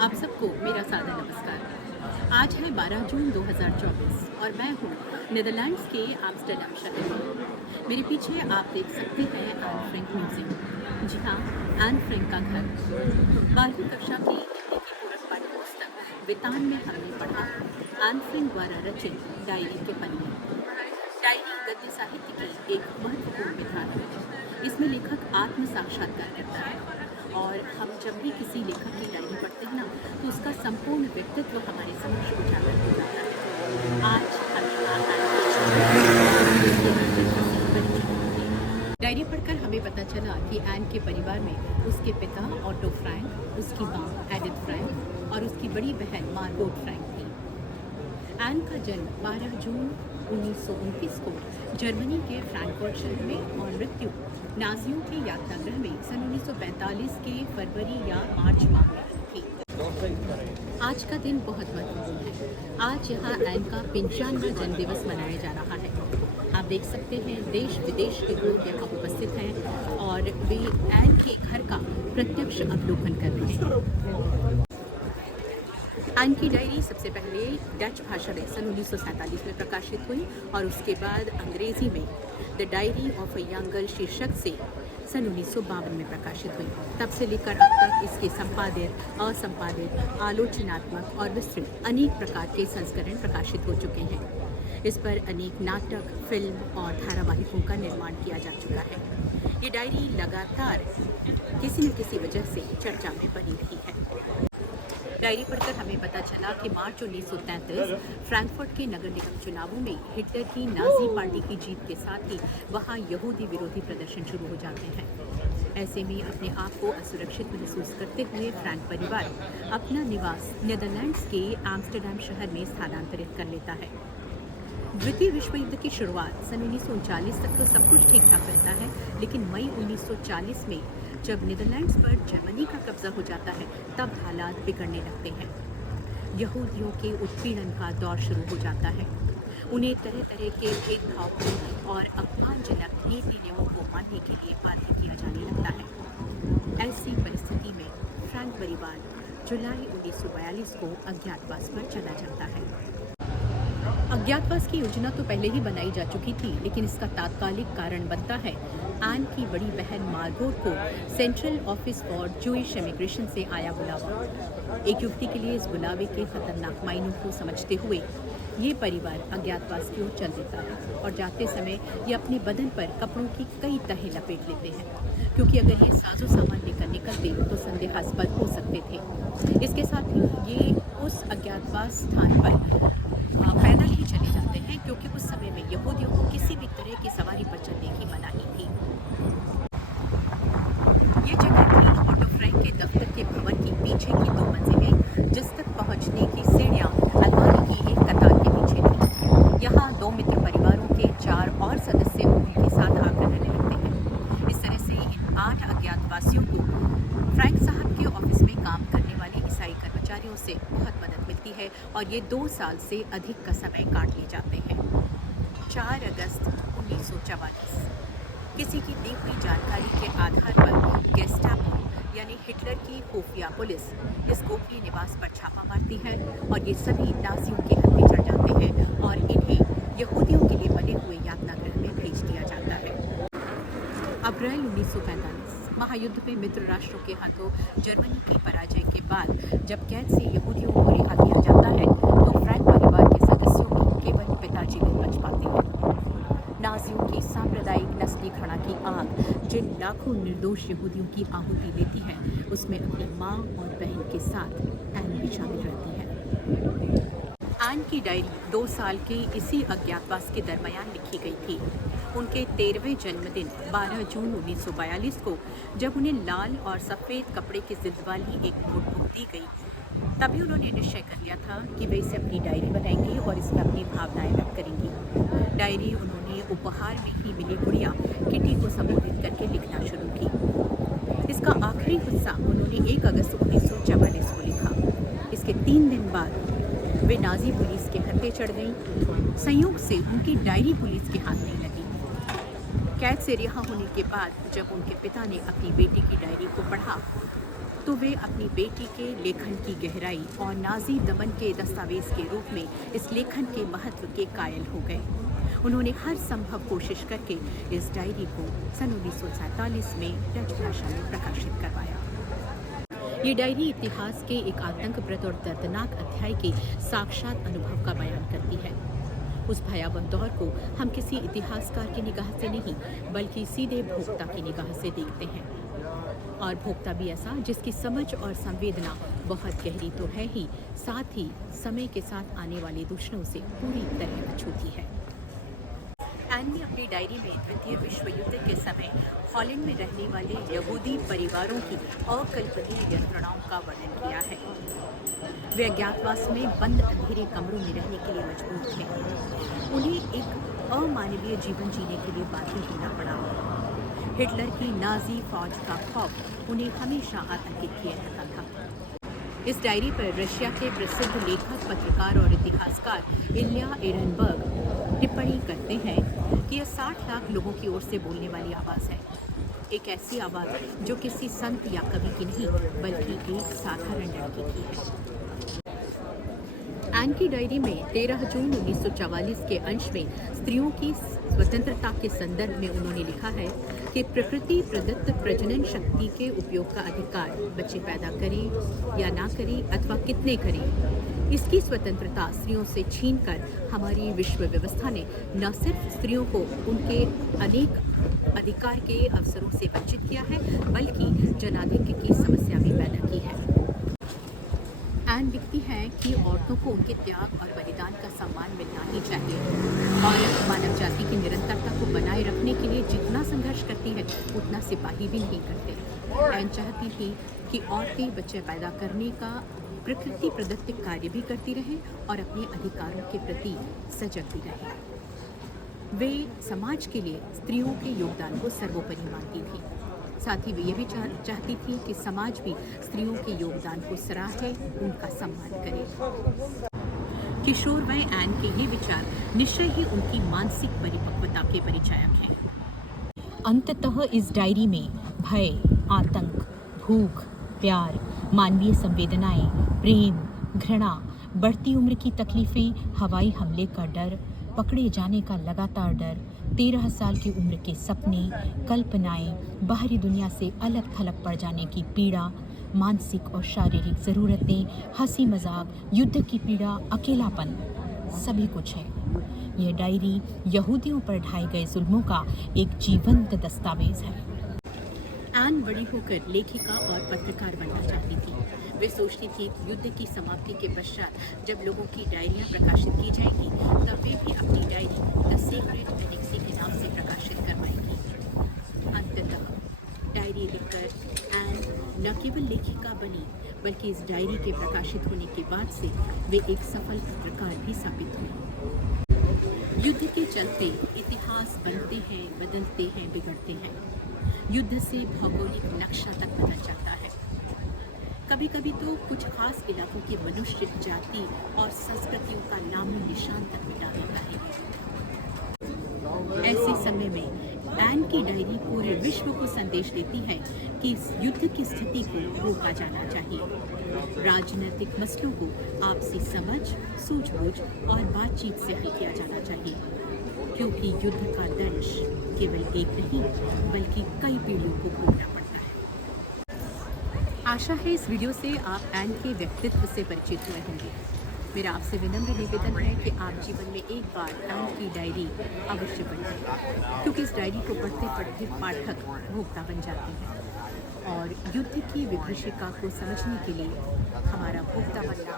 आप सबको मेरा सादर नमस्कार। आज है 12 जून 2024 और मैं हूँ नीदरलैंड्स के आम्स्टरडम शहर में। मेरे पीछे आप देख सकते हैं एन फ्रैंक म्यूजियम। जी हाँ, एन फ्रैंक का घर। 12वीं कक्षा की हिंदी की पूरक पाठ्य पुस्तक वेतान में हमने पढ़ा एन फ्रैंक द्वारा रचित डायरी के पन्ने। डायरी गद्य साहित्य की एक महत्वपूर्ण विधा है। इसमें लेखक आत्म साक्षात्कार करता है और हम जब भी किसी लेखक की डायरी पढ़ते हैं ना, तो उसका संपूर्ण व्यक्तित्व हमारे समक्ष उजागर हो जाता है। आज डायरी पढ़कर हमें पता चला कि एन के परिवार में उसके पिता ऑटो फ्रैंक, उसकी माँ एडिथ फ्रैंक और उसकी बड़ी बहन मार्गोट फ्रैंक थी। एन का जन्म 12 जून 1929 को जर्मनी के फ्रैंकफर्ट शहर में और मृत्यु नाजियों के यातनागृह में सन 1945 के फरवरी या मार्च माह में थी। आज का दिन बहुत महत्वपूर्ण है। आज यहाँ एन का 95वां जन्मदिवस मनाया जा रहा है। आप देख सकते हैं देश विदेश के लोग यहाँ उपस्थित हैं और वे एन के घर का प्रत्यक्ष अवलोकन कर रहे हैं। एन की डायरी सबसे पहले डच भाषा में सन 1947 में प्रकाशित हुई और उसके बाद अंग्रेजी में the diary of a young girl शीर्षक से सन 1952 में प्रकाशित हुई। तब से लेकर अब तक इसके संपादित, असंपादित, आलोचनात्मक और विस्तृत अनेक प्रकार के संस्करण प्रकाशित हो चुके हैं। इस पर अनेक नाटक, फिल्म और धारावाहिकों का निर्माण किया जा चुका है। ये डायरी लगातार किसी न किसी वजह से चर्चा में बनी रही है। डायरी पढ़कर हमें पता चला कि मार्च 1933 फ्रैंकफर्ट के नगर निगम चुनावों में हिटलर की नाजी पार्टी की जीत के साथ ही वहां यहूदी विरोधी प्रदर्शन शुरू हो जाते हैं। ऐसे में अपने आप को असुरक्षित महसूस करते हुए फ्रैंक परिवार अपना निवास नीदरलैंड्स के आम्स्टरडम शहर में स्थानांतरित कर लेता है। द्वितीय विश्व युद्ध की शुरुआत सन 1939 तक तो सब कुछ ठीक ठाक रहता है, लेकिन मई 1940 में जब नीदरलैंड्स पर जर्मनी का कब्जा हो जाता है, तब हालात बिगड़ने लगते हैं। यहूदियों के उत्पीड़न का दौर शुरू हो जाता है। उन्हें तरह तरह के भेदभाव और अपमानजनक नीति नियमों को मानने के लिए बाध्य किया जाने लगता है। ऐसी परिस्थिति में फ्रैंक परिवार जुलाई 1942 को अज्ञातवास पर चला जाता है। अज्ञातवास की योजना तो पहले ही बनाई जा चुकी थी, लेकिन इसका तात्कालिक कारण बनता है एन की बड़ी बहन मार्गोट को central office for Jewish immigration से आया बुलावा। एक युवती के लिए इस बुलावे के खतरनाक मायनों को समझते हुए ये परिवार अज्ञातवास की ओर चल देता है और जाते समय ये अपने बदन पर कपड़ों की कई तहें लपेट लेते हैं, क्योंकि अगर ये साजो सामान लेकर निकलते तो संदेहास्पद हो सकते थे। इसके साथ ही ये उस अज्ञातवास स्थान पर पैदल ही चले जाते हैं, क्योंकि उस समय में यहूदियों को किसी भी तरह की सवारी पर चलने की मनाही थी। ये जगह थी ऑटो फ्रैंक के दफ्तर के भवन की पीछे की 2 मंजिलें, जिस तक पहुंचने की सीढ़ियां अलमारी की एक कतार के पीछे थी। यहाँ 2 मित्र परिवारों के 4 और सदस्य उनके साथ आकर रहने लगते हैं। इस तरह से इन 8 अज्ञातवासियों को फ्रैंक साहब के ऑफिस में काम करने वाले ईसाई कर्मचारियों से बहुत मदद मिलती है और ये 2 साल से अधिक का समय काट ले जाते हैं। 4 अगस्त 1944 किसी की दी हुई जानकारी के आधार पर गेस्टापो यानी हिटलर की खुफिया पुलिस इस गोपनीय निवास पर छापा मारती है और ये सभी नाजियों के हत्थे चढ़ जाते हैं और इन्हें यहूदियों के लिए बने हुए यातनागृह में भेज दिया जाता है। अप्रैल 1945 महायुद्ध में मित्र राष्ट्रों के हाथों जर्मनी की पराजय के बाद जब कैद से यहूदियों को रिहा किया जाता है, तो फ्रैंक परिवार के सदस्यों में केवल पिताजी नहीं बच पाते हैं। नाजियों की सांप्रदायिक नस्ली घृणा की आग जिन लाखों निर्दोष यहूदियों की आहुति लेती है, उसमें अपनी माँ और बहन के साथ एन भी शामिल रहती है। एन की डायरी 2 साल के इसी अज्ञातवास के दरमियान लिखी गई थी। उनके 13वें जन्मदिन 12 जून 1942 को जब उन्हें लाल और सफ़ेद कपड़े की जिद वाली एक नोटबुक दी गई, तभी उन्होंने निश्चय कर लिया था कि वे इसे अपनी डायरी बनाएंगी और इसमें अपनी भावनाएं व्यक्त करेंगी। डायरी उन्होंने उपहार में ही मिली गुड़िया किटी को संबोधित करके लिखना शुरू की। इसका आखिरी हिस्सा उन्होंने 1 अगस्त 1944 को लिखा। इसके 3 दिन बाद वे नाजी पुलिस के हत्थे चढ़ गईं। संयोग से उनकी डायरी पुलिस के हाथ नहीं लगी। कैद से रिहा होने के बाद जब उनके पिता ने अपनी बेटी की डायरी को पढ़ा, तो वे अपनी बेटी के लेखन की गहराई और नाजी दमन के दस्तावेज के रूप में इस लेखन के महत्व के कायल हो गए। उन्होंने हर संभव कोशिश करके इस डायरी को सन 1947 में डच भाषा में प्रकाशित करवाया। ये डायरी इतिहास के एक आतंकप्रद और दर्दनाक अध्याय के साक्षात अनुभव का बयान करती है। उस भयावह दौर को हम किसी इतिहासकार की निगाह से नहीं बल्कि सीधे भोक्ता की निगाह से देखते हैं, और भोक्ता भी ऐसा जिसकी समझ और संवेदना बहुत गहरी तो है ही, साथ ही समय के साथ आने वाले दूषणों से पूरी तरह अछूती है। एन ने अपनी डायरी में द्वितीय विश्व युद्ध के समय हॉलैंड में रहने वाले यहूदी परिवारों की अकल्पनीय यंत्रणाओं का वर्णन किया है। वे अज्ञातवास में बंद अंधेरे कमरों में रहने के लिए मजबूर थे। उन्हें एक अमानवीय जीवन जीने के लिए बाध्य होना पड़ा। हिटलर की नाजी फौज का खौफ उन्हें हमेशा आतंकित किए रहता था। इस डायरी पर रशिया के प्रसिद्ध लेखक, पत्रकार और इतिहासकार इल्या एरनबर्ग टिप्पणी करते हैं कि यह 60 लाख लोगों की ओर से बोलने वाली आवाज़ है। एक ऐसी आवाज़ जो किसी संत या कवि की नहीं बल्कि एक साधारण लड़की की है। एन की डायरी में 13 जून 1944 के अंश में स्त्रियों की स्वतंत्रता के संदर्भ में उन्होंने लिखा है कि प्रकृति प्रदत्त प्रजनन शक्ति के उपयोग का अधिकार, बच्चे पैदा करें या ना करें अथवा कितने करें, इसकी स्वतंत्रता स्त्रियों से छीनकर हमारी विश्व व्यवस्था ने न सिर्फ स्त्रियों को उनके अनेक अधिकार के अवसरों से वंचित किया है बल्कि जनाधिक्य की समस्या भी पैदा की है। एन लिखती है कि औरतों को उनके त्याग और बलिदान का सम्मान मिलना ही चाहिए और मानव जाति की निरंतरता को बनाए रखने के लिए जितना संघर्ष करती है उतना सिपाही भी नहीं करते। एन चाहती थी कि औरतें बच्चे पैदा करने का प्रकृति प्रदत्त कार्य भी करती रहें और अपने अधिकारों के प्रति सजग भी रहें। वे समाज के लिए स्त्रियों के योगदान को सर्वोपरि मानती थी। साथ ही वे ये भी चाहती थी कि समाज भी स्त्रियों के योगदान को सराहे, उनका सम्मान करे। किशोर वय एन के ये विचार निश्चय ही उनकी मानसिक परिपक्वता के परिचायक हैं। अंततः इस डायरी में भय, आतंक, भूख, प्यार, मानवीय संवेदनाएं, प्रेम, घृणा, बढ़ती उम्र की तकलीफें, हवाई हमले का डर, पकड़े जाने का लगातार डर, 13 साल की उम्र के सपने, कल्पनाएं, बाहरी दुनिया से अलग थलग पड़ जाने की पीड़ा, मानसिक और शारीरिक ज़रूरतें, हंसी मजाक, युद्ध की पीड़ा, अकेलापन, सभी कुछ है। यह डायरी यहूदियों पर ढाए गए जुल्मों का एक जीवंत दस्तावेज है। एन बड़ी होकर लेखिका और पत्रकार बनना चाहती थी। वे सोचती थी कि युद्ध की समाप्ति के पश्चात जब लोगों की डायरियां प्रकाशित की जाएंगी तब वे भी अपनी डायरी द सीक्रेट एनेक्सी के नाम से प्रकाशित करवाएंगी। अंततः डायरी लिखकर एन न केवल लेखिका बनी बल्कि इस डायरी के प्रकाशित होने के बाद से वे एक सफल पत्रकार भी साबित हुई। युद्ध के चलते इतिहास बनते हैं, बदलते हैं, बिगड़ते हैं। युद्ध से भौगोलिक नक्शा तक बदल जाता है। कभी कभी तो कुछ खास इलाकों के मनुष्य, जाति और संस्कृतियों का नामो निशान तक मिटा देता है। ऐसे समय में एन की डायरी पूरे विश्व को संदेश देती है कि इस युद्ध की स्थिति को रोका जाना चाहिए। राजनीतिक मसलों को आपसी समझ, सूझबूझ और बातचीत से हल किया जाना चाहिए, क्योंकि युद्ध का दंश केवल एक नहीं बल्कि कई पीढ़ियों को भोगना पड़ता है। आशा है इस वीडियो से आप एन के व्यक्तित्व से परिचित हुए होंगे। मेरा आपसे विनम्र निवेदन है कि आप जीवन में एक बार एन की डायरी अवश्य पढ़ें, क्योंकि इस डायरी को पढ़ते पढ़ते पाठक भोक्ता बन जाते हैं और युद्ध की विभीषिका को समझने के लिए हमारा भोक्ता बनना